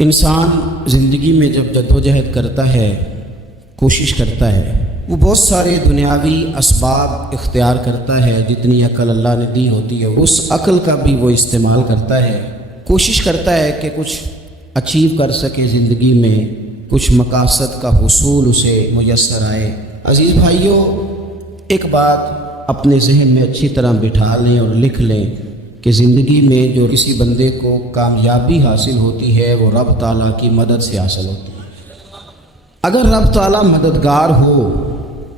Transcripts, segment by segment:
انسان زندگی میں جب جدوجہد کرتا ہے، کوشش کرتا ہے، وہ بہت سارے دنیاوی اسباب اختیار کرتا ہے، جتنی عقل اللہ نے دی ہوتی ہے اس عقل کا بھی وہ استعمال کرتا ہے، کوشش کرتا ہے کہ کچھ اچیو کر سکے زندگی میں، کچھ مقاصد کا حصول اسے میسر آئے۔ عزیز بھائیوں، ایک بات اپنے ذہن میں اچھی طرح بٹھا لیں اور لکھ لیں کہ زندگی میں جو کسی بندے کو کامیابی حاصل ہوتی ہے وہ رب تعالیٰ کی مدد سے حاصل ہوتی ہے۔ اگر رب تعالیٰ مددگار ہو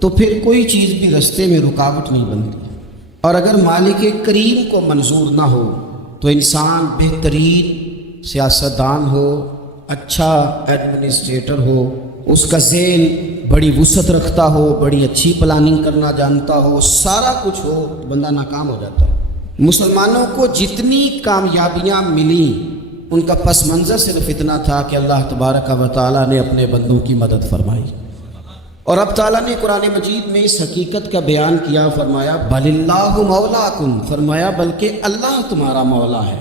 تو پھر کوئی چیز بھی رستے میں رکاوٹ نہیں بنتی، اور اگر مالک کریم کو منظور نہ ہو تو انسان بہترین سیاستدان ہو، اچھا ایڈمنسٹریٹر ہو، اس کا ذہن بڑی وسعت رکھتا ہو، بڑی اچھی پلاننگ کرنا جانتا ہو، سارا کچھ ہو، بندہ ناکام ہو جاتا ہے۔ مسلمانوں کو جتنی کامیابیاں ملیں ان کا پس منظر صرف اتنا تھا کہ اللہ تبارک و تعالیٰ نے اپنے بندوں کی مدد فرمائی، اور اب تعالیٰ نے قرآن مجید میں اس حقیقت کا بیان کیا، فرمایا بل اللہ مولاکم، فرمایا بلکہ اللہ تمہارا مولا ہے،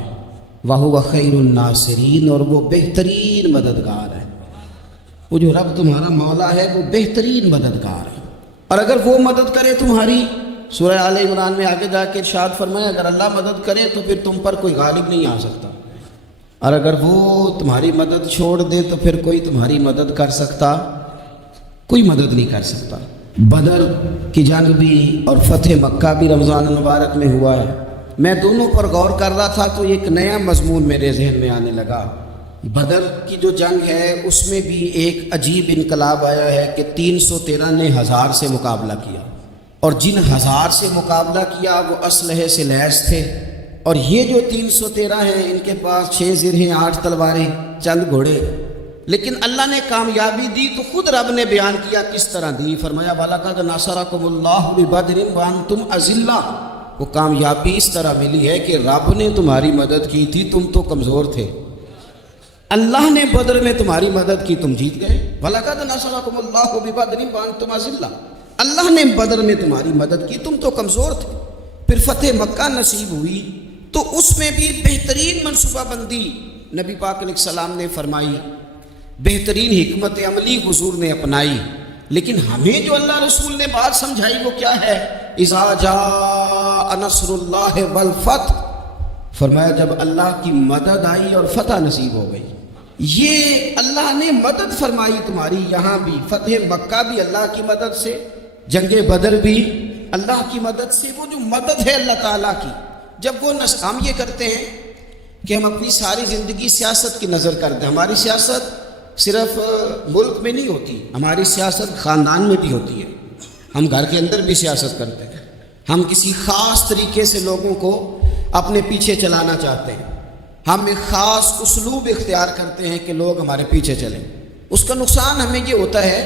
وَهُوَ خَيْرُ النَّاصِرِينَ، اور وہ بہترین مددگار ہے۔ وہ جو رب تمہارا مولا ہے وہ بہترین مددگار ہے، اور اگر وہ مدد کرے تمہاری، سورہ آل عمران میں آگے جا کے ارشاد فرمایا اگر اللہ مدد کرے تو پھر تم پر کوئی غالب نہیں آ سکتا، اور اگر وہ تمہاری مدد چھوڑ دے تو پھر کوئی تمہاری مدد کر سکتا، کوئی مدد نہیں کر سکتا۔ بدر کی جنگ بھی اور فتح مکہ بھی رمضان المبارک میں ہوا ہے۔ میں دونوں پر غور کر رہا تھا تو ایک نیا مضمون میرے ذہن میں آنے لگا۔ بدر کی جو جنگ ہے اس میں بھی ایک عجیب انقلاب آیا ہے کہ 313 نے 1000 سے مقابلہ کیا، اور جن 1000 سے مقابلہ کیا وہ اسلحے سے لیس تھے، اور یہ جو 313 ہیں ان کے پاس 6 زرہیں، 8 تلواریں، چند گھوڑے، لیکن اللہ نے کامیابی دی تو خود رب نے بیان کیا کس طرح دی، فرمایا وَلَقَدْ نَصَرَكُمُ اللَّهُ بِبَدْرٍ وَأَنْتُمْ أَذِلَّةٌ، وہ کامیابی اس طرح ملی ہے کہ رب نے تمہاری مدد کی تھی، تم تو کمزور تھے، اللہ نے بدر میں تمہاری مدد کی، تم جیت گئے۔ وَلَقَدْ نَصَرَكُمُ اللَّهُ بِبَدْرٍ وَأَنْتُمْ أَذِلَّةٌ، اللہ نے بدر میں تمہاری مدد کی، تم تو کمزور تھے۔ پھر فتح مکہ نصیب ہوئی تو اس میں بھی بہترین منصوبہ بندی نبی پاک علیہ السلام نے فرمائی، بہترین حکمت عملی حضور نے اپنائی، لیکن ہمیں جو اللہ رسول نے بات سمجھائی وہ کیا ہے؟ اذا جاء نصر اللہ والفتح، فرمایا جب اللہ کی مدد آئی اور فتح نصیب ہو گئی۔ یہ اللہ نے مدد فرمائی تمہاری، یہاں بھی فتح مکہ بھی اللہ کی مدد سے، جنگ بدر بھی اللہ کی مدد سے۔ وہ جو مدد ہے اللہ تعالیٰ کی، جب وہ ہم یہ کرتے ہیں کہ ہم اپنی ساری زندگی سیاست کی نظر کرتے ہیں، ہماری سیاست صرف ملک میں نہیں ہوتی، ہماری سیاست خاندان میں بھی ہوتی ہے، ہم گھر کے اندر بھی سیاست کرتے ہیں، ہم کسی خاص طریقے سے لوگوں کو اپنے پیچھے چلانا چاہتے ہیں، ہم ایک خاص اسلوب اختیار کرتے ہیں کہ لوگ ہمارے پیچھے چلیں۔ اس کا نقصان ہمیں یہ ہوتا ہے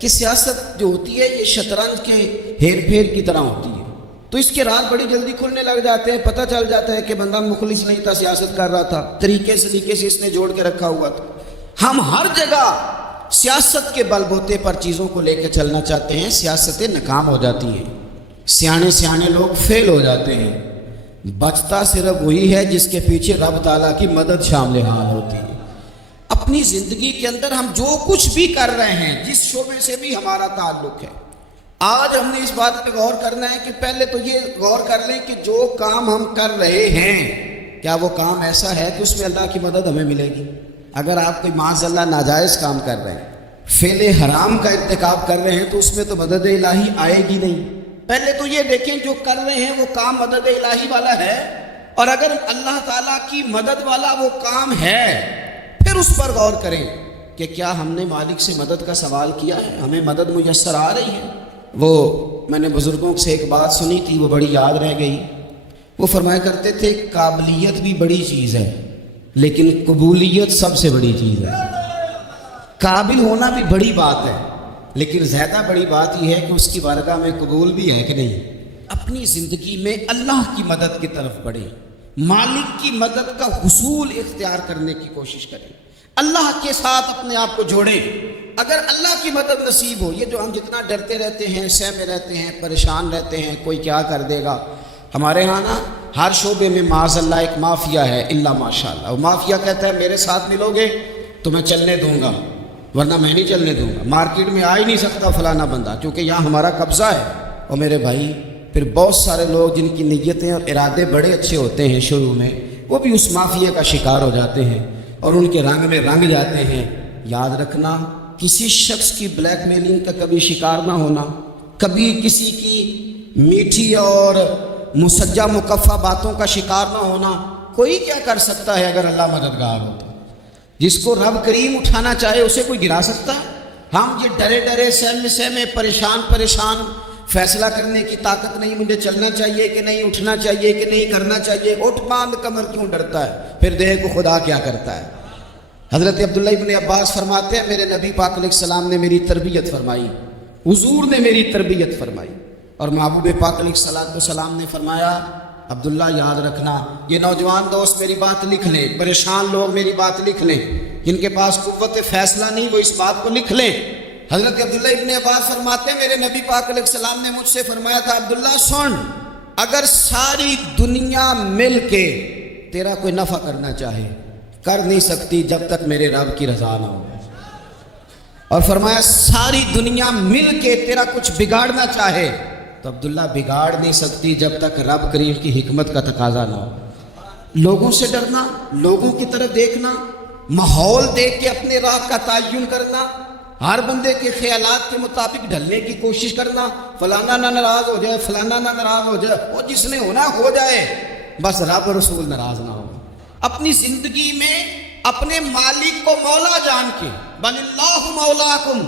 کہ سیاست جو ہوتی ہے یہ شطرنج کے ہیر پھیر کی طرح ہوتی ہے، تو اس کے راز بڑی جلدی کھلنے لگ جاتے ہیں، پتہ چل جاتا ہے کہ بندہ مخلص نہیں تھا، سیاست کر رہا تھا، طریقے سے اس نے جوڑ کے رکھا ہوا تھا۔ ہم ہر جگہ سیاست کے بل بوتے پر چیزوں کو لے کے چلنا چاہتے ہیں، سیاستیں ناکام ہو جاتی ہیں، سیانے لوگ فیل ہو جاتے ہیں، بچتا صرف وہی ہے جس کے پیچھے رب تعالیٰ کی مدد شامل حال ہوتی ہے۔ اپنی زندگی کے اندر ہم جو کچھ بھی کر رہے ہیں، جس شعبے سے بھی ہمارا تعلق ہے، آج ہم نے اس بات پہ غور کرنا ہے کہ پہلے تو یہ غور کر لیں کہ جو کام ہم کر رہے ہیں کیا وہ کام ایسا ہے کہ اس میں اللہ کی مدد ہمیں ملے گی؟ اگر آپ کوئی معاذ اللہ ناجائز کام کر رہے ہیں، فعل حرام کا ارتکاب کر رہے ہیں، تو اس میں تو مدد الہی آئے گی نہیں۔ پہلے تو یہ دیکھیں جو کر رہے ہیں وہ کام مدد الہی والا ہے، اور اگر اللہ تعالیٰ کی مدد والا وہ کام ہے پھر اس پر غور کریں کہ کیا ہم نے مالک سے مدد کا سوال کیا ہے، ہمیں مدد میسر آ رہی ہے۔ وہ میں نے بزرگوں سے ایک بات سنی تھی، وہ بڑی یاد رہ گئی۔ وہ فرمایا کرتے تھے قابلیت بھی بڑی چیز ہے لیکن قبولیت سب سے بڑی چیز ہے۔ قابل ہونا بھی بڑی بات ہے لیکن زیادہ بڑی بات یہ ہے کہ اس کی بارگاہ میں قبول بھی ہے کہ نہیں۔ اپنی زندگی میں اللہ کی مدد کی طرف بڑھیں، مالک کی مدد کا حصول اختیار کرنے کی کوشش کریں، اللہ کے ساتھ اپنے آپ کو جوڑیں۔ اگر اللہ کی مدد نصیب ہو، یہ جو ہم جتنا ڈرتے رہتے ہیں، سہمے رہتے ہیں، پریشان رہتے ہیں کوئی کیا کر دے گا، ہمارے ہاں نا ہر شعبے میں معاذ اللہ ایک مافیا ہے، الا ماشاء اللہ، وہ مافیا کہتا ہے میرے ساتھ ملو گے تو میں چلنے دوں گا، ورنہ میں نہیں چلنے دوں گا، مارکیٹ میں آ ہی نہیں سکتا فلانا بندہ، کیونکہ یہاں ہمارا قبضہ ہے۔ اور میرے بھائی پھر بہت سارے لوگ جن کی نیتیں اور ارادے بڑے اچھے ہوتے ہیں شروع میں، وہ بھی اس مافیا کا شکار ہو جاتے ہیں اور ان کے رنگ میں رنگ جاتے ہیں۔ یاد رکھنا، کسی شخص کی بلیک میلنگ کا کبھی شکار نہ ہونا، کبھی کسی کی میٹھی اور مسجع مکفہ باتوں کا شکار نہ ہونا۔ کوئی کیا کر سکتا ہے اگر اللہ مددگار ہو تو؟ جس کو رب کریم اٹھانا چاہے اسے کوئی گرا سکتا ہے؟ ہم یہ ڈرے ڈرے سہمے سہمے پریشان فیصلہ کرنے کی طاقت نہیں، مجھے چلنا چاہیے کہ نہیں، اٹھنا چاہیے کہ نہیں، کرنا چاہیے، اٹھ باندھ کمر کیوں ڈرتا ہے؟ پھر دیکھو خدا کیا کرتا ہے۔ حضرت عبداللہ ابن عباس فرماتے ہیں میرے نبی پاک علیہ السلام نے میری تربیت فرمائی، حضور نے میری تربیت فرمائی، اور محبوب پاک علیہ السلام نے فرمایا عبداللہ یاد رکھنا، یہ نوجوان دوست میری بات لکھ لیں، پریشان لوگ میری بات لکھ لیں، جن کے پاس قوت فیصلہ نہیں وہ اس بات کو لکھ لیں۔ حضرت عبداللہ ابن عباس فرماتے ہیں میرے نبی پاک علیہ السلام نے مجھ سے فرمایا تھا عبداللہ سن، اگر ساری دنیا مل کے تیرا کوئی نفع کرنا چاہے کر نہیں سکتی جب تک میرے رب کی رضا نہ ہو، اور فرمایا ساری دنیا مل کے تیرا کچھ بگاڑنا چاہے تو عبداللہ بگاڑ نہیں سکتی جب تک رب کریم کی حکمت کا تقاضا نہ ہو۔ لوگوں سے ڈرنا، لوگوں کی طرف دیکھنا، ماحول دیکھ کے اپنے راہ کا تعین کرنا، ہر بندے کے خیالات کے مطابق ڈھلنے کی کوشش کرنا، فلانا نہ ناراض ہو جائے، فلانا نہ ناراض ہو جائے، وہ جس نے ہونا ہو جائے، بس رب رسول ناراض نہ ہو۔ اپنی زندگی میں اپنے مالک کو مولا جان کے، بل اللہ مولاکم،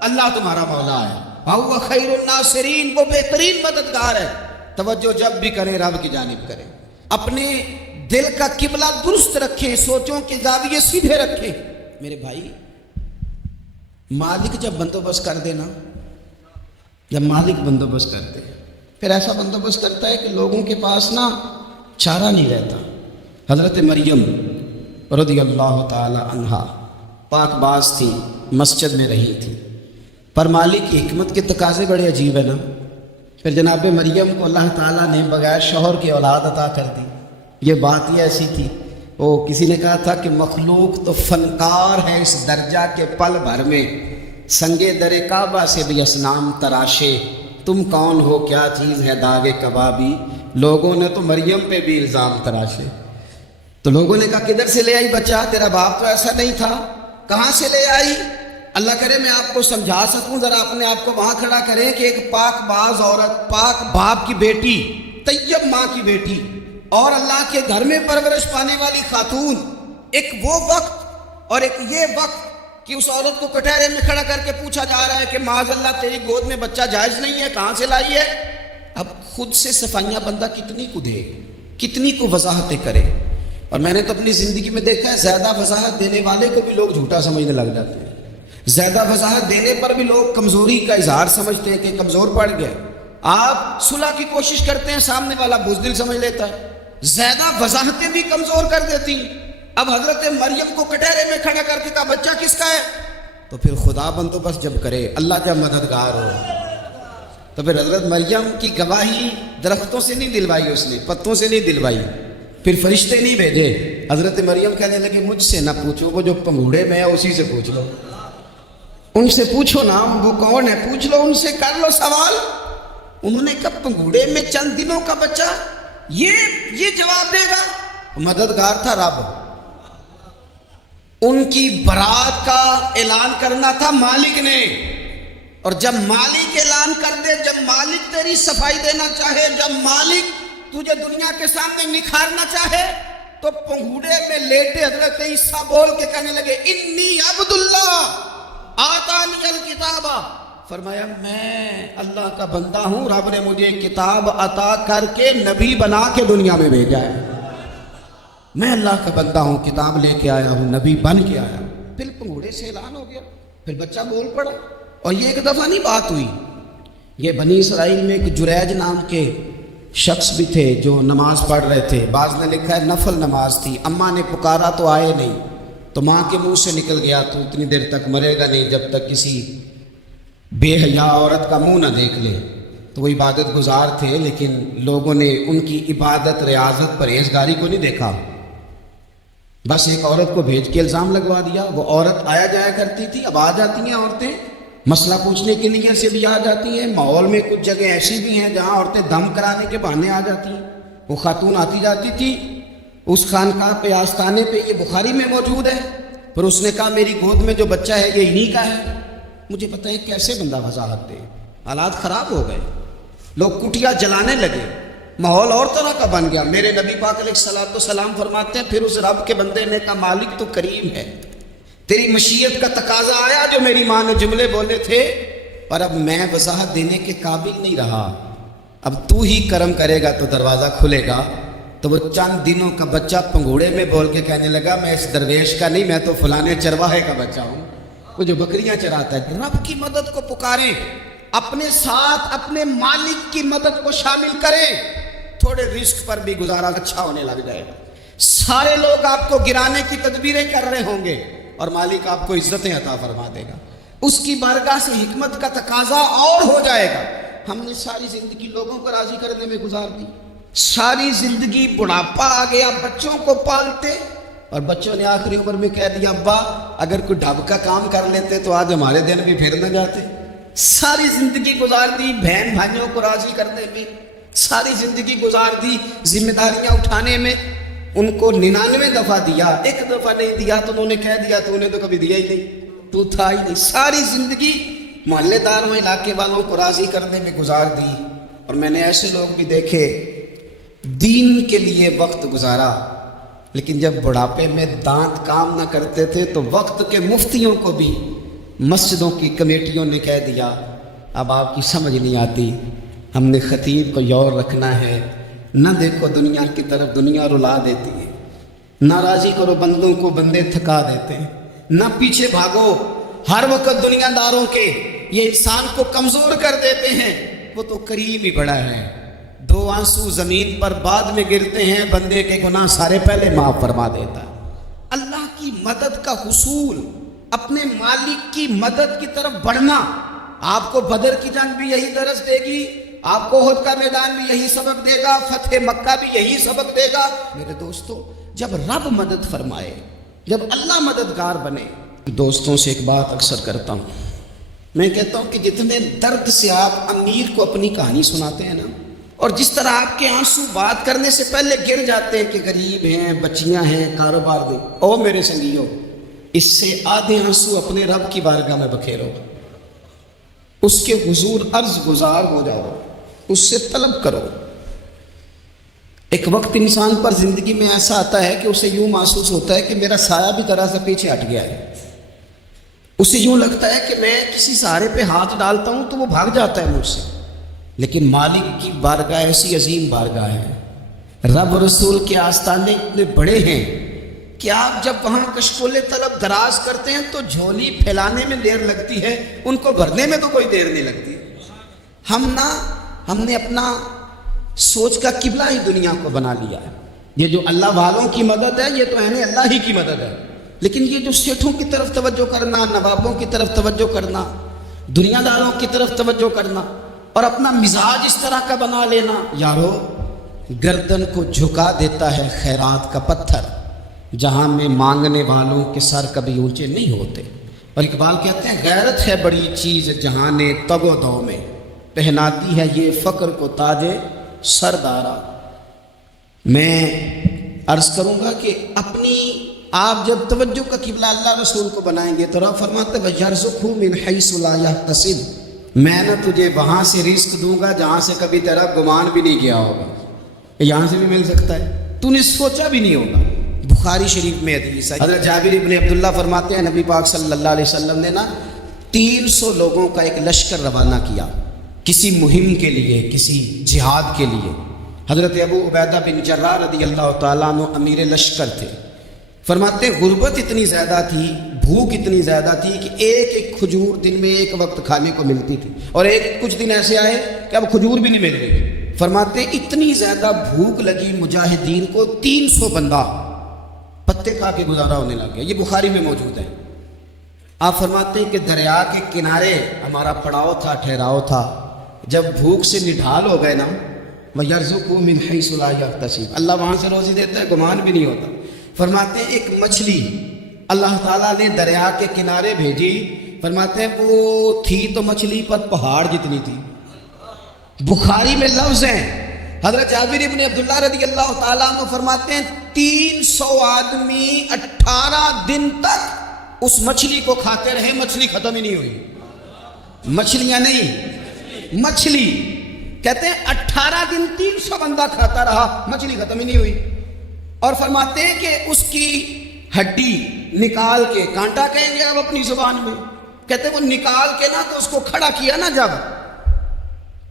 اللہ تمہارا مولا ہے، وَهُوَ خَيْرُ النَّاصِرِينَ، وہ بہترین مددگار ہے۔ توجہ جب بھی کریں رب کی جانب کریں، اپنے دل کا قبلہ درست رکھیں، سوچوں کے زاویے سیدھے رکھیں۔ میرے بھائی مالک جب بندوبست کر دینا، جب مالک بندوبست کرتے پھر ایسا بندوبست کرتا ہے کہ لوگوں کے پاس نا چارہ نہیں رہتا۔ حضرت مریم رضی اللہ تعالی عنہا پاک باز تھی، مسجد میں رہی تھی، پر مالک کی حکمت کے تقاضے بڑے عجیب ہیں نا۔ پھر جناب مریم کو اللہ تعالیٰ نے بغیر شوہر کی اولاد عطا کر دی۔ یہ بات ہی ایسی تھی، کسی نے کہا تھا کہ مخلوق تو فنکار ہے اس درجہ کے پل بھر میں، سنگے در کعبہ سے بھی اصنام تراشے، تم کون ہو کیا چیز ہے داغ کبابی۔ لوگوں نے تو مریم پہ بھی الزام تراشے، تو لوگوں نے کہا کدھر سے لے آئی بچہ، تیرا باپ تو ایسا نہیں تھا، کہاں سے لے آئی؟ اللہ کرے میں آپ کو سمجھا سکوں، ذرا اپنے آپ کو وہاں کھڑا کریں کہ ایک پاک باز عورت، پاک باپ کی بیٹی، طیب ماں کی بیٹی، اور اللہ کے گھر میں پرورش پانے والی خاتون، ایک وہ وقت اور ایک یہ وقت کہ اس عورت کو کٹہرے میں کھڑا کر کے پوچھا جا رہا ہے کہ معاذ اللہ تیری گود میں بچہ جائز نہیں ہے، کہاں سے لائی ہے؟ اب خود سے صفائیاں بندہ کتنی کو دے، کتنی کو وضاحتیں کرے۔ اور میں نے تو اپنی زندگی میں دیکھا ہے زیادہ وضاحت دینے والے کو بھی لوگ جھوٹا سمجھنے لگ جاتے ہیں، زیادہ وضاحت دینے پر بھی لوگ کمزوری کا اظہار سمجھتے ہیں کہ کمزور پڑ گئے۔ آپ صلح کی کوشش کرتے ہیں، سامنے والا بزدل سمجھ لیتا ہے، زیادہ وضاحتیں بھی کمزور کر دیتی۔ اب حضرت مریم کو کٹہرے میں کھڑا کر کے کہا بچہ کس کا ہے؟ تو پھر خدا بندوبست جب کرے، اللہ جب مددگار ہو، تو پھر حضرت مریم کی گواہی درختوں سے نہیں دلوائی، اس نے پتوں سے نہیں دلوائی، پھر فرشتے نہیں بھیجے۔ حضرت مریم کہنے لگے مجھ سے نہ پوچھو، وہ جو پنگوڑے میں ہے اسی سے پوچھ لو، ان سے پوچھو نا وہ کون ہے، پوچھ لو ان سے، کر لو سوال۔ انہوں نے کہا پنگوڑے میں چند دنوں کا بچہ، یہ جواب دے گا؟ مددگار تھا رب، ان کی برات کا اعلان کرنا تھا مالک نے، اور جب مالک اعلان کر دے، جب مالک تیری صفائی دینا چاہے، جب مالک تجھے دنیا کے سامنے نکھارنا چاہے، تو پنگوڑے میں لیٹے حضرت عیسیٰ بول کے کہنے لگے انی عبداللہ آتانی الکتاب، فرمایا میں اللہ کا بندہ ہوں، رب نے مجھے کتاب عطا کر کے نبی بنا کے دنیا میں بھیجا ہے، میں اللہ کا بندہ ہوں، کتاب لے کے آیا ہوں، نبی بن کے آیا۔ پھر پنگوڑے سے اعلان ہو گیا، پھر بچہ بول پڑا۔ اور یہ ایک دفعہ نہیں بات ہوئی، یہ بنی اسرائیل میں ایک جریج نام کے شخص بھی تھے جو نماز پڑھ رہے تھے، بعض نے لکھا ہے نفل نماز تھی، اماں نے پکارا تو آئے نہیں، تو ماں کے منہ سے نکل گیا تو اتنی دیر تک مرے گا نہیں جب تک کسی بے حیا عورت کا منہ نہ دیکھ لے۔ تو وہ عبادت گزار تھے، لیکن لوگوں نے ان کی عبادت، ریاضت، پرہیزگاری کو نہیں دیکھا۔ بس ایک عورت کو بھیج کے الزام لگوا دیا، وہ عورت آیا جایا کرتی تھی، اب آ جاتی ہیں عورتیں، مسئلہ پوچھنے کے لیے سے بھی آ جاتی ہیں۔ ماحول میں کچھ جگہ ایسی بھی ہیں جہاں عورتیں دم کرانے کے بہانے آ جاتی ہیں۔ وہ خاتون آتی جاتی تھی اس خانقاہ پہ، آستانے پہ، یہ بخاری میں موجود ہے، پھر اس نے کہا میری گود میں جو بچہ ہے یہ انہی کا ہے۔ مجھے پتہ ہے کیسے بندہ وضاحت دے، حالات خراب ہو گئے، لوگ کٹیا جلانے لگے، ماحول اور طرح کا بن گیا۔ میرے نبی پاک علیہ الصلوۃ والسلام فرماتے ہیں پھر اس رب کے بندے نے کہا مالک تو کریم ہے، تیری مشیت کا تقاضا آیا جو میری ماں نے جملے بولے تھے، پر اب میں وضاحت دینے کے قابل نہیں رہا، اب تو ہی کرم کرے گا تو دروازہ کھلے گا۔ تو وہ چند دنوں کا بچہ پنگوڑے میں بول کے کہنے لگا میں اس درویش کا نہیں، میں تو فلانے چرواہے کا بچہ ہوں، وہ جو بکریاں چراتا ہے۔ رب کی مدد کو پکاریں، اپنے ساتھ اپنے مالک کی مدد کو شامل کریں، تھوڑے رزق پر بھی گزارا اچھا ہونے لگ جائے گا۔ سارے لوگ آپ کو گرانے کی تدبیریں کر رہے ہوں گے اور مالک آپ کو عزتیں عطا فرما دے گا، اس کی بارگاہ سے حکمت کا تقاضا اور ہو جائے گا۔ ہم نے ساری زندگی لوگوں کو راضی کرنے میں گزار دی، ساری زندگی بڑھاپا آ گیا بچوں کو پالتے، اور بچوں نے آخری عمر میں کہہ دیا ابا اگر کوئی ڈھب کا کام کر لیتے تو آج ہمارے دن بھی پھر نہ جاتے۔ ساری زندگی گزار دی بہن بھائیوں کو راضی کرنے میں، ساری زندگی گزار دی ذمہ داریاں اٹھانے میں، ان کو 99 دفعہ دیا، ایک دفعہ نہیں دیا تو انہوں نے کہہ دیا تو انہیں تو کبھی دیا ہی نہیں، تو تھا ہی نہیں۔ ساری زندگی محلے داروں علاقے والوں کو راضی کرنے میں گزار دی۔ اور میں نے ایسے لوگ بھی دیکھے دین کے لیے وقت گزارا، لیکن جب بڑھاپے میں دانت کام نہ کرتے تھے تو وقت کے مفتیوں کو بھی مسجدوں کی کمیٹیوں نے کہہ دیا اب آپ کی سمجھ نہیں آتی، ہم نے خطیب کو یور رکھنا ہے، نہ دیکھو دنیا کی طرف، دنیا رلا دیتی ہے، نہ راضی کرو بندوں کو، بندے تھکا دیتے ہیں، نہ پیچھے بھاگو ہر وقت دنیا داروں کے، یہ انسان کو کمزور کر دیتے ہیں، وہ تو کریم ہی بڑا ہے، 2 آنسو زمین پر بعد میں گرتے ہیں، بندے کے گناہ سارے پہلے معاف فرما دیتا ہے۔ اللہ کی مدد کا حصول، اپنے مالک کی مدد کی طرف بڑھنا، آپ کو بدر کی جنگ بھی یہی درس دے گی، آپ کو احد کا میدان بھی یہی سبق دے گا، فتح مکہ بھی یہی سبق دے گا۔ میرے دوستو جب رب مدد فرمائے، جب اللہ مددگار بنے، دوستوں سے ایک بات اکثر کرتا ہوں، میں کہتا ہوں کہ جتنے درد سے آپ امیر کو اپنی کہانی سناتے ہیں نا، اور جس طرح آپ کے آنسو بات کرنے سے پہلے گر جاتے ہیں کہ غریب ہیں، بچیاں ہیں، کاروبار دیں، او میرے سنگیو، اس سے آدھے آنسو اپنے رب کی بارگاہ میں بکھیرو، اس کے حضور عرض گزار ہو جاؤ، اس سے طلب کرو۔ ایک وقت انسان پر زندگی میں ایسا آتا ہے کہ اسے یوں محسوس ہوتا ہے کہ میرا سایہ بھی ذرا سا پیچھے ہٹ گیا ہے، اسے یوں لگتا ہے کہ میں کسی سہارے پہ ہاتھ ڈالتا ہوں تو وہ بھاگ جاتا ہے مجھ سے، لیکن مالک کی بارگاہ ایسی عظیم بارگاہ ہے، رب رسول کے آستانے اتنے بڑے ہیں کہ آپ جب وہاں کشکول طلب دراز کرتے ہیں تو جھولی پھیلانے میں دیر لگتی ہے، ان کو بھرنے میں تو کوئی دیر نہیں لگتی۔ ہم نے اپنا سوچ کا قبلہ ہی دنیا کو بنا لیا ہے۔ یہ جو اللہ والوں کی مدد ہے یہ تو ہے اللہ ہی کی مدد ہے، لیکن یہ جو سیٹھوں کی طرف توجہ کرنا، نوابوں کی طرف توجہ کرنا، دنیا داروں کی طرف توجہ کرنا اور اپنا مزاج اس طرح کا بنا لینا، یارو گردن کو جھکا دیتا ہے خیرات کا پتھر، جہاں میں مانگنے والوں کے سر کبھی اونچے نہیں ہوتے۔ اور اقبال کہتے ہیں غیرت ہے بڑی چیز جہاں نے تگ و دو میں، پہناتی ہے یہ فقر کو تاج سردارا۔ میں عرض کروں گا کہ اپنی آپ جب توجہ کا قبلہ اللہ رسول کو بنائیں گے تو رب فرماتے ہیں وَيَرْزُقْهُ مِنْ حَيْثُ لَا يَحْتَسِبُ، میں نہ تجھے وہاں سے رزق دوں گا جہاں سے کبھی تیرا گمان بھی نہیں کیا ہوگا، یہاں سے بھی مل سکتا ہے، تو نے سوچا بھی نہیں ہوگا۔ بخاری شریف میں حدیث ہے، حضرت جابر ابن عبداللہ فرماتے ہیں نبی پاک صلی اللہ علیہ وسلم نے 300 لوگوں کا ایک لشکر روانہ کیا کسی مہم کے لیے، کسی جہاد کے لیے۔ حضرت ابو عبیدہ بن جراح رضی اللہ تعالیٰ عنہ امیر لشکر تھے۔ فرماتے ہیں غربت اتنی زیادہ تھی، بھوک اتنی زیادہ تھی کہ ایک کھجور دن میں ایک وقت کھانے کو ملتی تھی، اور کچھ دن ایسے آئے کہ اب کھجور بھی نہیں مل رہی۔ فرماتے ہیں اتنی زیادہ بھوک لگی مجاہدین کو، 300 بندہ پتے کھا کے گزارا ہونے لگ گیا۔ یہ بخاری میں موجود ہے۔ آپ فرماتے ہیں کہ دریا کے کنارے ہمارا پڑاؤ تھا، ٹھہراؤ تھا، جب بھوک سے نڈھال ہو گئے نا، وَيَرْزُقُهُ مِنْ حَيْثُ لَا يَحْتَسِبُ، اللہ وہاں سے روزی دیتا ہے، گمان بھی نہیں ہوتا۔ فرماتے ہیں ایک مچھلی اللہ تعالیٰ نے دریا کے کنارے بھیجی، فرماتے ہیں وہ تھی تو مچھلی پر پہاڑ جتنی تھی۔ بخاری میں لفظ ہیں، حضرت جابر ابن عبداللہ رضی اللہ تعالیٰ عنہ فرماتے ہیں 300 آدمی 18 دن تک اس مچھلی کو کھاتے رہے، مچھلی ختم ہی نہیں ہوئی۔ مچھلیاں نہیں، مچھلی کہتے ہیں 18 دن 300 بندہ کھاتا رہا، مچھلی ختم ہی نہیں ہوئی۔ اور فرماتے ہیں کہ اس کی ہڈی نکال کے، کانٹا کہیں گے اب اپنی زبان میں، کہتے ہیں وہ نکال کے نا تو اس کو کھڑا کیا نا جب،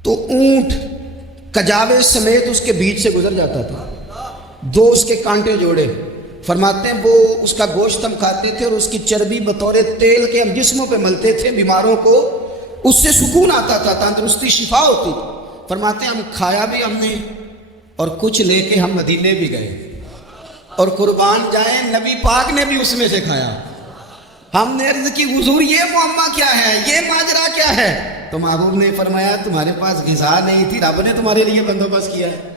تو اونٹ کجاوے سمیت اس کے بیچ سے گزر جاتا تھا، دو اس کے کانٹے جوڑے۔ فرماتے ہیں وہ اس کا گوشت ہم کھاتے تھے اور اس کی چربی بطور تیل کے ہم جسموں پہ ملتے تھے، بیماروں کو اس سے سکون آتا تھا، تندرستی شفا ہوتی تھی۔ فرماتے ہیں ہم کھایا بھی ہم نے، اور کچھ لے کے ہم مدینے بھی گئے، اور قربان جائیں نبی پاک نے بھی اس میں سے کھایا۔ ہم نے عرض کی حضور یہ معاملہ کیا ہے، یہ ماجرا کیا ہے؟ تو محبوب نے فرمایا تمہارے پاس غذا نہیں تھی، رب نے تمہارے لیے بندوبست کیا ہے،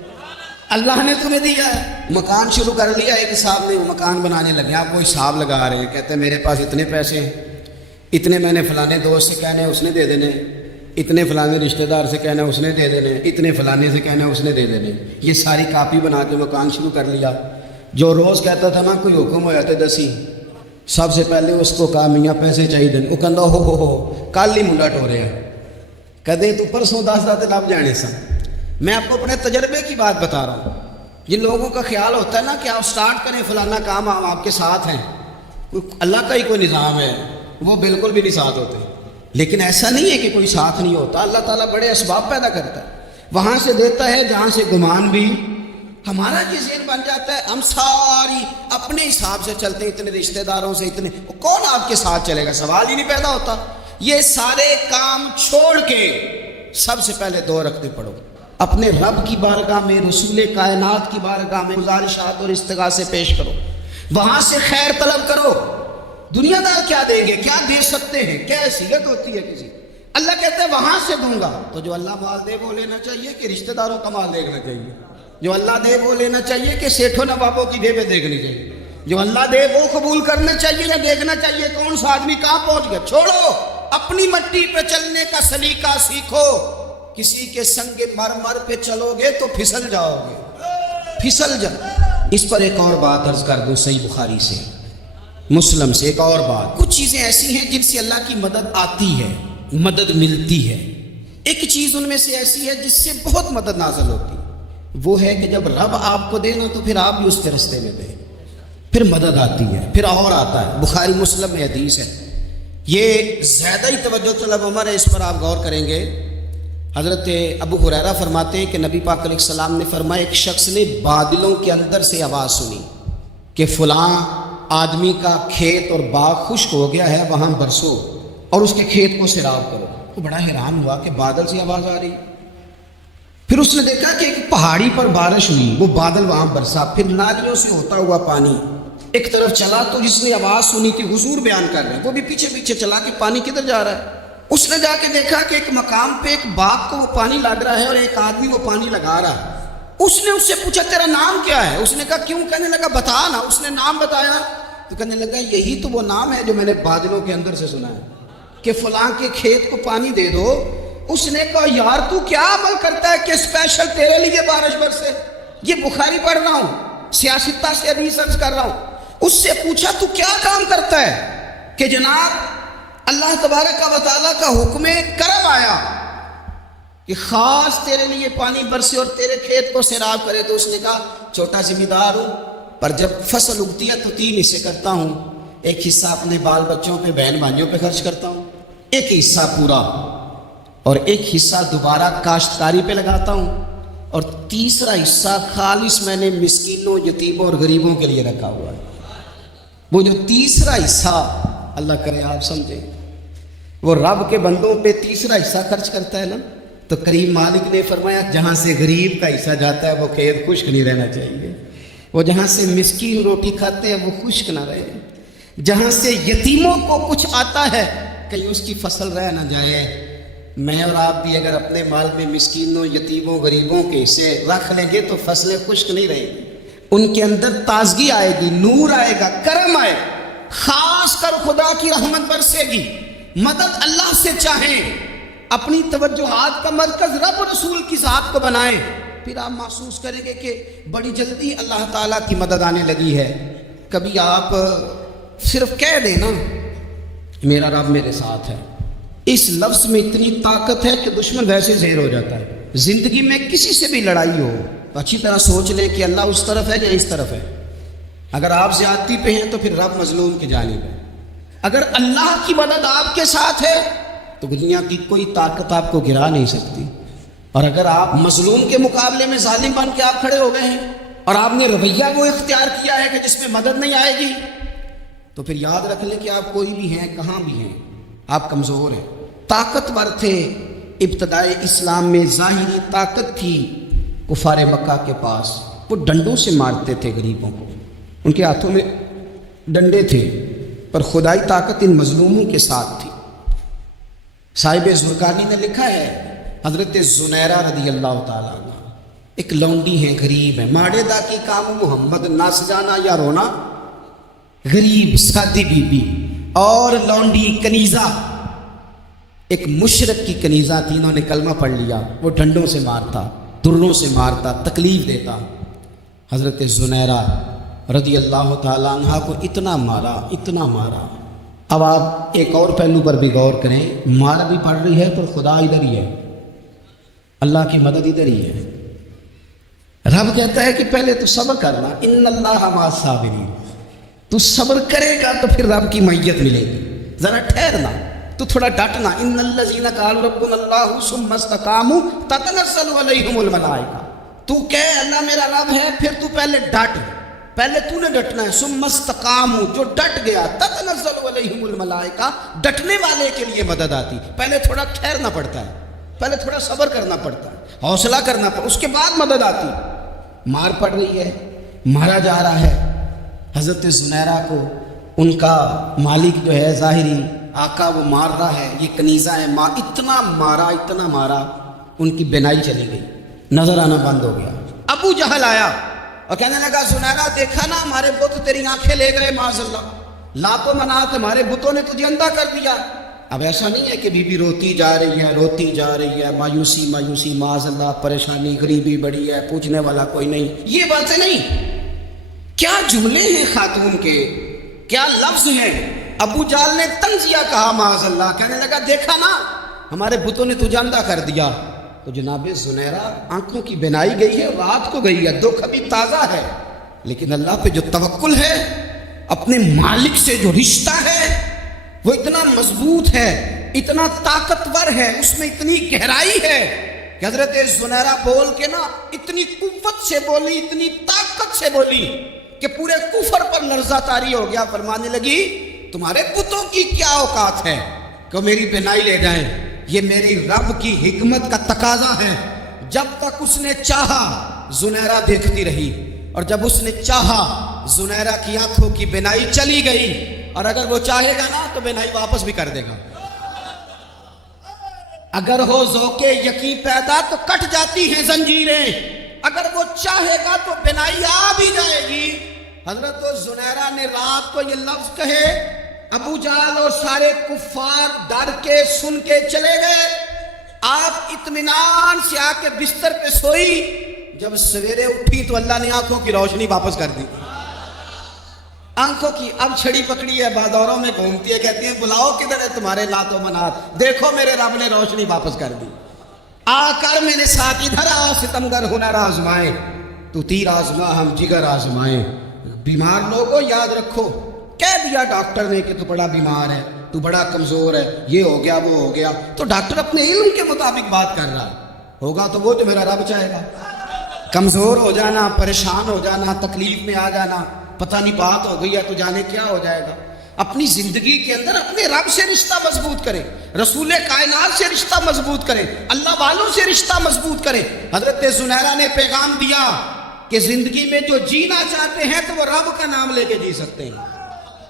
اللہ نے تمہیں دیا ہے۔ مکان شروع کر لیا، ایک صاحب نے وہ مکان بنانے لگے، آپ وہ حساب لگا رہے ہیں، کہتے ہیں میرے پاس اتنے پیسے ہیں، اتنے میں نے فلانے دوست سے کہنے اس نے دے دینے، اتنے فلانے رشتہ دار سے کہنا اس نے دے دینے، اتنے فلانے سے کہنا اس نے دے دینے۔ یہ ساری کاپی بنا کے مکان شروع کر لیا۔ جو روز کہتا تھا نا کوئی حکم ہو جاتے دسی، سب سے پہلے اس کو کہا میاں پیسے چاہیے، وہ کہندا ہو کل ہی منڈا ٹورے ہیں، کہتے تو پرسوں 10 دن لب جانے سا۔ میں آپ کو اپنے تجربے کی بات بتا رہا ہوں۔ جن لوگوں کا خیال ہوتا ہے نا کہ آپ سٹارٹ کریں فلانا کام، ہم آپ کے ساتھ ہیں، اللہ کا ہی کوئی نظام ہے، وہ بالکل بھی نہیں ساتھ ہوتے۔ لیکن ایسا نہیں ہے کہ کوئی ساتھ نہیں ہوتا، اللہ تعالیٰ بڑے اسباب پیدا کرتا ہے، وہاں سے دیتا ہے جہاں سے گمان بھی ہمارا یہ ذہن بن جاتا ہے، ہم ساری اپنے حساب سے چلتے ہیں، اتنے رشتہ داروں سے اتنے، کون آپ کے ساتھ چلے گا، سوال ہی نہیں پیدا ہوتا۔ یہ سارے کام چھوڑ کے سب سے پہلے 2 رکعتیں پڑھو، اپنے رب کی بارگاہ میں، رسول کائنات کی بارگاہ میں گزارشات اور استغاثے پیش کرو، وہاں سے خیر طلب کرو۔ دنیا دار کیا دیں گے، کیا دے سکتے ہیں، کیا حیثیت ہوتی ہے کسی، اللہ کہتا ہے وہاں سے دوں گا۔ تو جو اللہ مال دے وہ لینا چاہیے کہ رشتہ داروں کا مال دیکھنا چاہیے؟ جو اللہ دے وہ لینا چاہیے کہ سیٹھوں نوابوں کی جیبیں دیکھنی چاہیے؟ جو اللہ دے وہ قبول کرنا چاہیے یا دیکھنا چاہیے کون سا آدمی کہاں پہنچ گیا؟ چھوڑو، اپنی مٹی پہ چلنے کا سلیقہ سیکھو۔ کسی کے سنگ مرمر پہ چلو گے تو پھسل جاؤ گے، پھسل جاؤ۔ اس پر ایک اور بات عرض کر دوں، صحیح بخاری سے، مسلم سے، ایک اور بات، کچھ چیزیں ایسی ہیں جن سے اللہ کی مدد آتی ہے، مدد ملتی ہے۔ ایک چیز ان میں سے ایسی ہے جس سے بہت مدد نازل ہوتی ہے، وہ ہے کہ جب رب آپ کو دے نا تو پھر آپ بھی اس کے رستے میں دیں، پھر مدد آتی ہے، پھر اور آتا ہے۔ بخاری مسلم میں حدیث ہے، یہ زیادہ ہی توجہ طلب عمر ہے، اس پر آپ غور کریں گے۔ حضرت ابو ہریرہ فرماتے ہیں کہ نبی پاک علیہ السلام نے فرمایا ایک شخص نے بادلوں کے اندر سے آواز سنی کہ فلاں آدمی کا کھیت اور باغ خشک ہو گیا ہے، وہاں برسو اور اس کے کھیت کو سیراب کرو۔ وہ بڑا حیران ہوا کہ بادل سے آواز آ رہی۔ پھر اس نے دیکھا کہ ایک پہاڑی پر بارش ہوئی، وہ بادل وہاں برسا، پھر نالیوں سے ہوتا ہوا پانی ایک طرف چلا، تو جس نے آواز سنی تھی حضور بیان کر رہے ہیں، وہ بھی پیچھے پیچھے چلا کہ پانی کدھر جا رہا ہے۔ اس نے جا کے دیکھا کہ ایک مقام پہ ایک باغ کو وہ پانی لگ رہا ہے اور ایک آدمی وہ پانی لگا رہا ہے۔ اس نے اس سے پوچھا تیرا نام کیا ہے؟ اس نے کہا کیوں؟ کہنے لگا بتا نا۔ اس نے نام بتایا تو کہنے لگا یہی تو وہ نام ہے جو میں نے بادلوں کے اندر سے سنا ہے کہ فلاں کے کھیت کو پانی دے دو۔ اس نے کہا یار تو کیا عمل کرتا ہے کہ اسپیشل تیرے لیے بارش برسے؟ یہ بخاری پڑھ رہا ہوں، سیاستہ سے حدیث عرض کر رہا ہوں۔ اس سے پوچھا تو کیا کام کرتا ہے کہ جناب اللہ تبارک و تعالیٰ کا حکم کرم آیا کہ خاص تیرے لیے پانی برسے اور تیرے کھیت کو سیراب کرے؟ تو اس نے کہا چھوٹا ذمہ دار ہوں، پر جب فصل اگتی ہے تو 3 حصے کرتا ہوں، ایک حصہ اپنے بال بچوں پہ، بہن بھائیوں پہ خرچ کرتا ہوں، ایک حصہ پورا، اور ایک حصہ دوبارہ کاشتکاری پہ لگاتا ہوں، اور تیسرا حصہ خالص میں نے مسکینوں، یتیموں اور غریبوں کے لیے رکھا ہوا ہے۔ وہ جو تیسرا حصہ، اللہ کرے آپ سمجھیں، وہ رب کے بندوں پہ تیسرا حصہ خرچ کرتا ہے نا، تو کریم مالک نے فرمایا جہاں سے غریب کا حصہ جاتا ہے وہ کھیت خشک نہیں رہنا چاہیے، وہ جہاں سے مسکین روٹی کھاتے ہیں وہ خشک نہ رہے، جہاں سے یتیموں کو کچھ آتا ہے کہیں اس کی فصل رہ نہ جائے۔ میں اور آپ بھی اگر اپنے مال میں مسکینوں، یتیموں، غریبوں کے حصے رکھ لیں گے تو فصلیں خشک نہیں رہیں گی۔ ان کے اندر تازگی آئے گی، نور آئے گا، کرم آئے گا، خاص کر خدا کی رحمت برسے گی، مدد اللہ سے چاہیں، اپنی توجہات کا مرکز رب رسول کی ذات کو بنائیں، پھر آپ محسوس کریں گے کہ بڑی جلدی اللہ تعالیٰ کی مدد آنے لگی ہے۔ کبھی آپ صرف کہہ دیں نا میرا رب میرے ساتھ ہے، اس لفظ میں اتنی طاقت ہے کہ دشمن ویسے زہر ہو جاتا ہے۔ زندگی میں کسی سے بھی لڑائی ہو تو اچھی طرح سوچ لیں کہ اللہ اس طرف ہے یا اس طرف ہے۔ اگر آپ زیادتی پہ ہیں تو پھر رب مظلوم کی جانب ہے۔ اگر اللہ کی مدد آپ کے ساتھ ہے تو دنیا کی کوئی طاقت آپ کو گرا نہیں سکتی، اور اگر آپ مظلوم کے مقابلے میں ظالم بن کے آپ کھڑے ہو گئے ہیں اور آپ نے رویہ وہ اختیار کیا ہے کہ جس میں مدد نہیں آئے گی، تو پھر یاد رکھ لیں کہ آپ کوئی بھی ہیں، کہاں بھی ہیں، آپ کمزور ہیں۔ طاقتور تھے ابتدائے اسلام میں، ظاہری طاقت تھی کفار مکہ کے پاس، وہ ڈنڈوں سے مارتے تھے غریبوں کو، ان کے ہاتھوں میں ڈنڈے تھے، پر خدائی طاقت ان مظلوموں کے ساتھ تھی۔ صاحب زرقانی نے لکھا ہے حضرت زنیرہ رضی اللہ تعالیٰ عنہ ایک لونڈی ہیں، غریب ہیں، ماڑے دا کی کام محمد ناس جانا یا رونا، غریب سادی بی بی اور لونڈی کنیزہ، ایک مشرک کی کنیزہ تھی، انہوں نے کلمہ پڑھ لیا، وہ ڈنڈوں سے مارتا، دروں سے مارتا، تکلیف دیتا۔ حضرت زنیرہ رضی اللہ تعالیٰ عنہ کو اتنا مارا، اتنا مارا۔ اب آپ ایک اور پہلو پر بھی غور کریں، مار بھی پڑ رہی ہے پر خدا ادھر ہی ہے، اللہ کی مدد ادھر ہی ہے۔ رب کہتا ہے کہ پہلے تو صبر کرنا، ان اللہ مع الصابرین، تو صبر کرے گا تو پھر رب کی معیت ملے گی، ذرا ٹھہرنا، تو تھوڑا ڈٹنا۔ ان الذین قالوا ربنا اللہ ثم استقاموا تتنزل علیہم الملائکہ، تو کہہ اللہ میرا رب ہے، پھر تو پہلے ڈٹ، پہلے تو نے ڈٹنا ہے۔ ثم استقاموا، جو ڈٹ گیا، تتنزل علیہم الملائکہ، ڈٹنے والے کے لیے مدد آتی، پہلے تھوڑا ٹھہرنا پڑتا ہے، پہلے تھوڑا صبر کرنا پڑتا ہے، حوصلہ کرنا پڑتا ہے، اس کے بعد مدد آتی۔ مار پڑ رہی ہے، مارا جا رہا ہے حضرت زنیرہ کو، ان کا مالک جو ہے ظاہری آقا وہ مار رہا ہے، یہ کنیزہ ہے، اتنا مارا اتنا مارا، ان کی بینائی چلی گئی، نظر آنا بند ہو گیا۔ ابو جہل آیا اور کہنے لگا زنیرہ دیکھا نا ہمارے بت تیری آنکھیں لے گئے، معاذ اللہ، لات و منات ہمارے بتوں نے تجھے اندھا کر دیا۔ اب ایسا نہیں ہے کہ بی بی روتی جا رہی ہے، روتی جا رہی ہے، مایوسی مایوسی، معاذ اللہ، پریشانی، غریبی بڑی ہے، پوچھنے والا کوئی نہیں، یہ باتیں نہیں۔ کیا جملے ہیں خاتون کے، کیا لفظ ہیں۔ ابو جہل نے تنزیہ کہا، معاذ اللہ، کہنے لگا دیکھا نا ہمارے بتوں نے تجھے اندھا کر دیا۔ تو جناب زنیرہ آنکھوں کی بینائی گئی ہے، رات کو گئی ہے، دکھ ابھی تازہ ہے، لیکن اللہ پہ جو توکل ہے، اپنے مالک سے جو رشتہ ہے وہ اتنا مضبوط ہے، اتنا طاقتور ہے، اس میں اتنی گہرائی ہے کہ حضرت زنیرہ بول کے نا اتنی قوت سے بولی، اتنی طاقت سے بولی کہ پورے کفر پر لرزہ طاری ہو گیا۔ فرمانے لگی تمہارے بتوں کی کیا اوقات ہے کہ میری بینائی لے جائیں، یہ میری رب کی حکمت کا تقاضا ہے۔ جب تک اس نے چاہا زنیرہ دیکھتی رہی، اور جب اس نے چاہا زنیرہ کی آنکھوں کی بینائی چلی گئی، اور اگر وہ چاہے گا نا تو بینائی واپس بھی کر دے گا۔ اگر ہو ذوق یقین پیدا تو کٹ جاتی ہیں زنجیریں، اگر وہ چاہے گا تو بینائی آ بھی جائے گی۔ حضرت زنیرہ نے رات کو یہ لفظ کہے، ابو جہل اور سارے کفار ڈر کے سن کے چلے گئے۔ آپ اطمینان سے آ کے بستر پہ سوئی، جب سویرے اٹھی تو اللہ نے آنکھوں کی روشنی واپس کر دی۔ آنکھوں کی اب چھڑی پکڑی ہے، بازاروں میں گھومتی ہے، کہتی ہیں بلاؤ کدھر ہے تمہارے لات و منات، دیکھو میرے رب نے روشنی واپس کر دی۔ آ کر میرے ساتھ ادھر آ، ستمگر ہنر آزمائے، تو تیر آزما ہم جگر آزمائے۔ بیمار لوگوں یاد رکھو، کہہ دیا ڈاکٹر نے کہ تو بڑا بیمار ہے، تو بڑا کمزور ہے، یہ ہو گیا وہ ہو گیا، تو ڈاکٹر اپنے علم کے مطابق بات کر رہا ہے، ہوگا تو وہ جو میرا رب چاہے گا۔ کمزور ہو جانا، پریشان ہو جانا، تکلیف میں آ جانا، پتہ نہیں بات ہو گئی ہے تو جانے کیا ہو جائے گا۔ اپنی زندگی کے اندر اپنے رب سے رشتہ مضبوط کریں، رسول کائنات سے رشتہ مضبوط کریں، اللہ والوں سے رشتہ مضبوط کریں۔ حضرت زنیرہ نے پیغام دیا کہ زندگی میں جو جینا چاہتے ہیں تو وہ رب کا نام لے کے جی سکتے ہیں،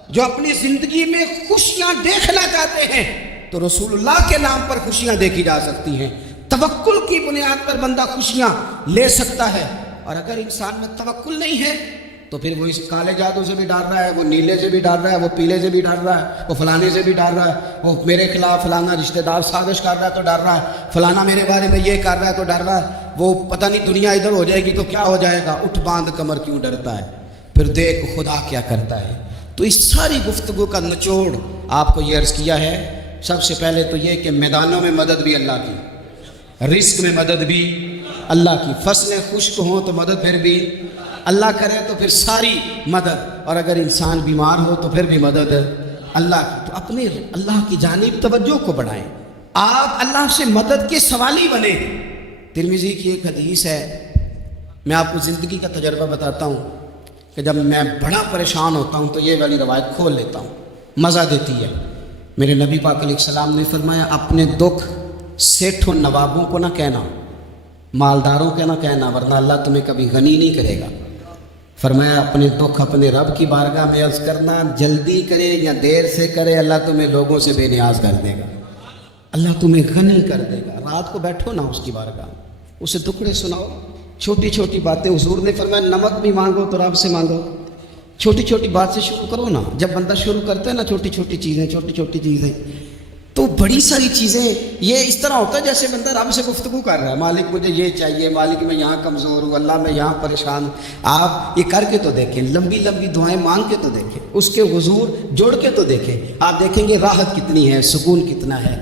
جو اپنی زندگی میں خوشیاں دیکھنا چاہتے ہیں تو رسول اللہ کے نام پر خوشیاں دیکھی جا سکتی ہیں۔ توکل کی بنیاد پر بندہ خوشیاں لے سکتا ہے۔ اور اگر انسان میں توکل نہیں ہے تو پھر وہ اس کالے جادو سے بھی ڈر رہا ہے، وہ نیلے سے بھی ڈر رہا ہے، وہ پیلے سے بھی ڈر رہا ہے، وہ فلانے سے بھی ڈر رہا ہے، وہ میرے خلاف فلانا رشتہ دار سازش کر رہا ہے تو ڈر رہا ہے، فلانا میرے بارے میں یہ کر رہا ہے تو ڈر رہا ہے، وہ پتہ نہیں دنیا ادھر ہو جائے گی تو کیا ہو جائے گا، اٹھ باندھ کمر کیوں ڈرتا ہے، پھر دیکھ خدا کیا کرتا ہے۔ تو اس ساری گفتگو کا نچوڑ آپ کو یہ عرض کیا ہے، سب سے پہلے تو یہ کہ میدانوں میں مدد بھی اللہ کی، رزق میں مدد بھی اللہ کی، فصلیں خشک ہوں تو مدد پھر بھی اللہ کرے، تو پھر ساری مدد، اور اگر انسان بیمار ہو تو پھر بھی مدد اللہ کی۔ تو اپنے اللہ کی جانب توجہ کو بڑھائیں، آپ اللہ سے مدد کے سوالی بنیں۔ ترمذی کی ایک حدیث ہے، میں آپ کو زندگی کا تجربہ بتاتا ہوں کہ جب میں بڑا پریشان ہوتا ہوں تو یہ والی روایت کھول لیتا ہوں، مزہ دیتی ہے۔ میرے نبی پاک علیہ السلام نے فرمایا اپنے دکھ سیٹھوں نوابوں کو نہ کہنا، مالداروں کے نہ کہنا، ورنہ اللہ تمہیں کبھی غنی نہیں کرے گا۔ فرمایا اپنے دکھ اپنے رب کی بارگاہ میں عرض کرنا، جلدی کرے یا دیر سے کرے اللہ تمہیں لوگوں سے بے نیاز کر دے گا، اللہ تمہیں غنی کر دے گا۔ رات کو بیٹھو نا اس کی بارگاہ، اسے دکڑے سناؤ، چھوٹی چھوٹی باتیں، حضور نے فرمایا نمک بھی مانگو تو رب سے مانگو، چھوٹی چھوٹی بات سے شروع کرو نا۔ جب بندہ شروع کرتا ہے نا چھوٹی چھوٹی چیزیں تو بڑی ساری چیزیں یہ اس طرح ہوتا ہے جیسے بندہ رب سے گفتگو کر رہا ہے، مالک مجھے یہ چاہیے، مالک میں یہاں کمزور ہوں، اللہ میں یہاں پریشان ہوں۔ آپ یہ کر کے تو دیکھیں، لمبی لمبی دعائیں مانگ کے تو دیکھیں، اس کے حضور جوڑ کے تو دیکھیں، آپ دیکھیں گے راحت کتنی ہے، سکون کتنا ہے۔